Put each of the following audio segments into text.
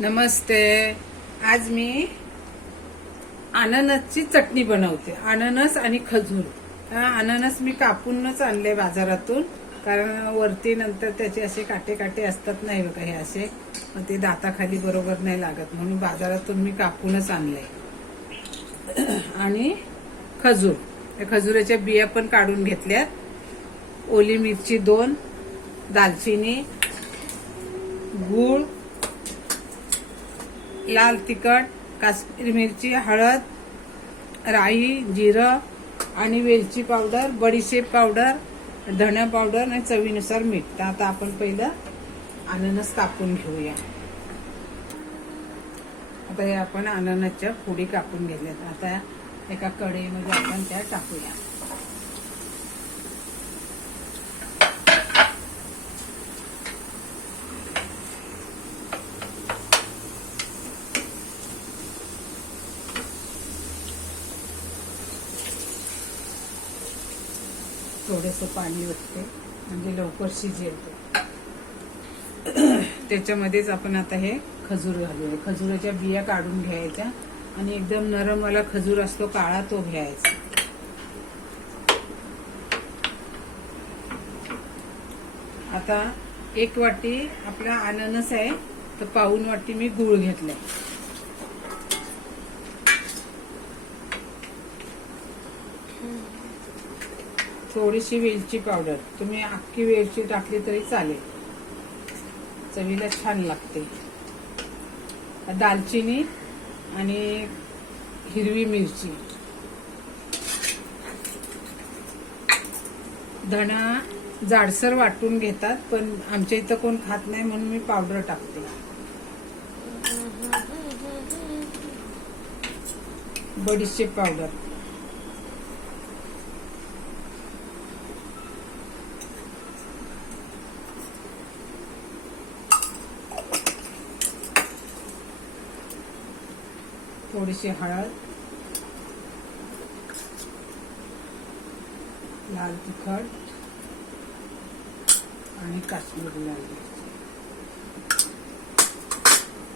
नमस्ते. आज मी अननसची चटणी बनवते. अननस आणि खजूर. अननस मी कापूनच आणले बाजारातून. कारण वरती नंतर त्याचे असे काटे काटे असतात नाही बघा हे असे. मग ते दाताखाली बरोबर नाही लागत. म्हणून बाजारातून मी कापूनच आणले. आणि खजूर. त्या खजुराच्या बिया पण काढून घेतल्यात. ओली मिरची दोन दालचिनी गूळ लाल तिखट काश्मीरी मिरची हळद राई जिरं आणि वेलची पावडर बडीशेप पावडर धण्या पावडर आणि चवीनुसार मीठ. तर आता आपण पहिलं अननस कापून घेऊया. आता हे आपण अननसच्या फोडी कापून घेतल्यात. आता एका कढईमध्ये आपण त्या टाकूया. थोडंसं पाणी ओतते म्हणजे लवकर शिजेल त्याच्यामध्येच आपण आता हे खजूर घालूया. खजुराच्या बिया काढून घ्यायच्या आणि एकदम नरमवाला खजूर असतो काळा तो घ्यायचा. आता एक वाटी आपला अननस आहे तर पाऊन वाटी मी गूळ घेतलाय. थोडीशी वेलची पावडर. तुम्ही अख्खी वेलची टाकली तरी चालेल. चवीला छान लागते. दालचिनी आणि हिरवी मिरची. धणा जाडसर वाटून घेतात पण आमच्या इथं कोण खात नाही म्हणून मी पावडर टाकते. बडीशेप पावडर. थोडीशी हळद. लाल तिखट. आणि काश्मीरी लाल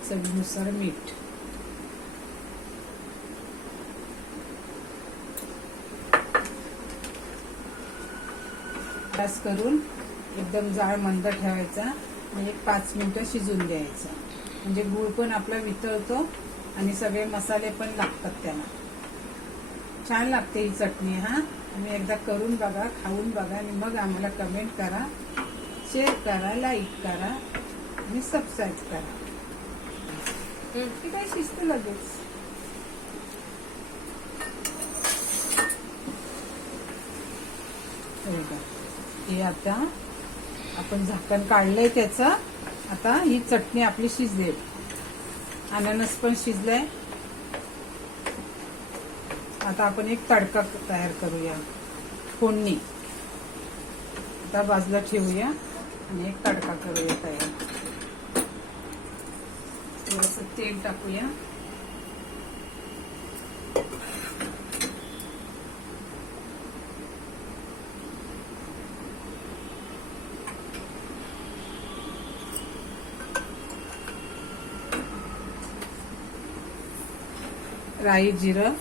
चवीनुसार मीठ. गॅस करून एकदम जाळ मंद ठेवायचा आणि एक पाच मिनिटं शिजून द्यायचा म्हणजे गूळ पण आपला वितळतो. आणि सगळे मसाले पण लागतात त्याला. छान लागते ही चटणी हा. तुम्ही एकदा करून बघा खाऊन बघा आणि मग आम्हाला कमेंट करा शेअर करा लाईक करा आणि सबस्क्राईब करा. ती काय शिस्त लगेच? हे. हे आता आपण झाकण काढलंय त्याचं. आता ही चटणी आपली शिजलेली. अननस पण शिजलाय. आता आपण एक तडका तयार करूया. फोडणी. आता बाजूला ठेवूया आणि एक तडका करूया तयार. थोडस तेल टाकूया. राई जिरं.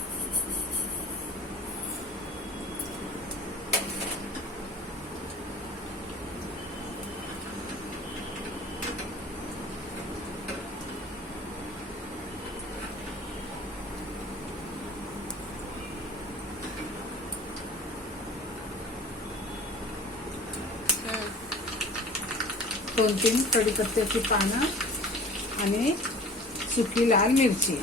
दोन तीन कढीपत्त्याची पानं आणि सुकी लाल मिरची.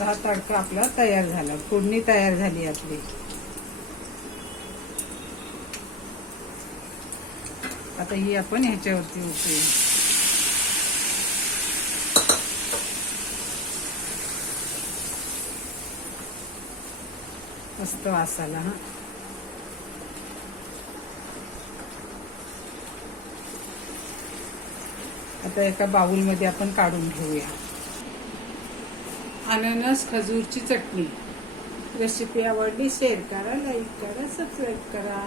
आता हा तडका आपला तयार झाला. फोडणी तयार झाली आपली. आता ही आपण ह्याच्यावरती उठूया मस्त वासाला हा. आता एका बाउलमध्ये आपण काढून घेऊया. अननस खजूरची चटणी. रेसिपी आवडली शेअर करा लाईक करा सबस्क्राईब करा.